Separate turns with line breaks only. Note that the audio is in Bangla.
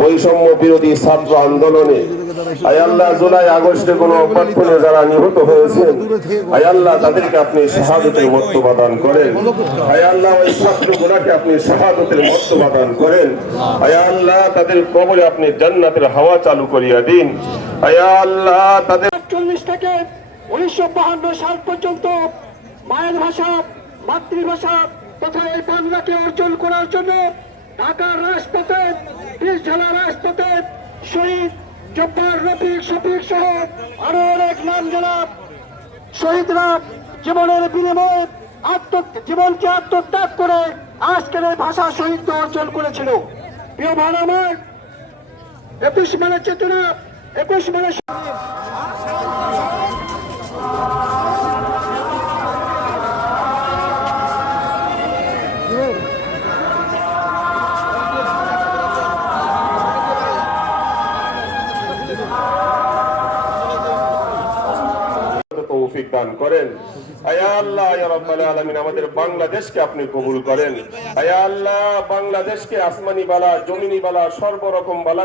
বৈষম্য বিরোধী ছাত্র আন্দোলনে, আয় আল্লাহ, জুলাই, আগস্টে যারা নিহত হয়েছেন, আয় আল্লাহ, তাদেরকে আপনি শাহাদতের মর্তবা দান করেন। আয় আল্লাহ, ওই ছাত্রগুলাকে আপনি শাহাদতের মর্তবা দান করেন। আয় আল্লাহ, তাদের কবরে আপনি জান্নাতের হাওয়া চালু করিয়া দিন। আয় আল্লাহ, তাদের
চল্লিশ থেকে উনিশশো সাল পর্যন্ত মায়ের ভাষা, মাতৃভাষা তথা এই বাংলাকে অর্জন করার জন্য ঢাকার রাজপথে বিশ জেলা রাজপথে শহীদ জব্বার রফিক, শফিক সহ আরও অনেক নাম জেলা শহীদরা জীবনের বিনিময়ে আত্ম জীবনকে আত্মত্যাগ করে আজকের এই ভাষা শহীদ অর্জন করেছিল। প্রিয় ভাই আমার, একুশ মানে চেতনা, একুশ মানে
তৌফিক দান করেন। আয়া আল্লাহ, ইয়া রাব্বাল আলামিন, আমাদের বাংলাদেশকে আপনি কবুল করেন। আয়া আল্লাহ, বাংলাদেশকে আসমানি বালা, জমিনি বালা, সর্বরকম বালা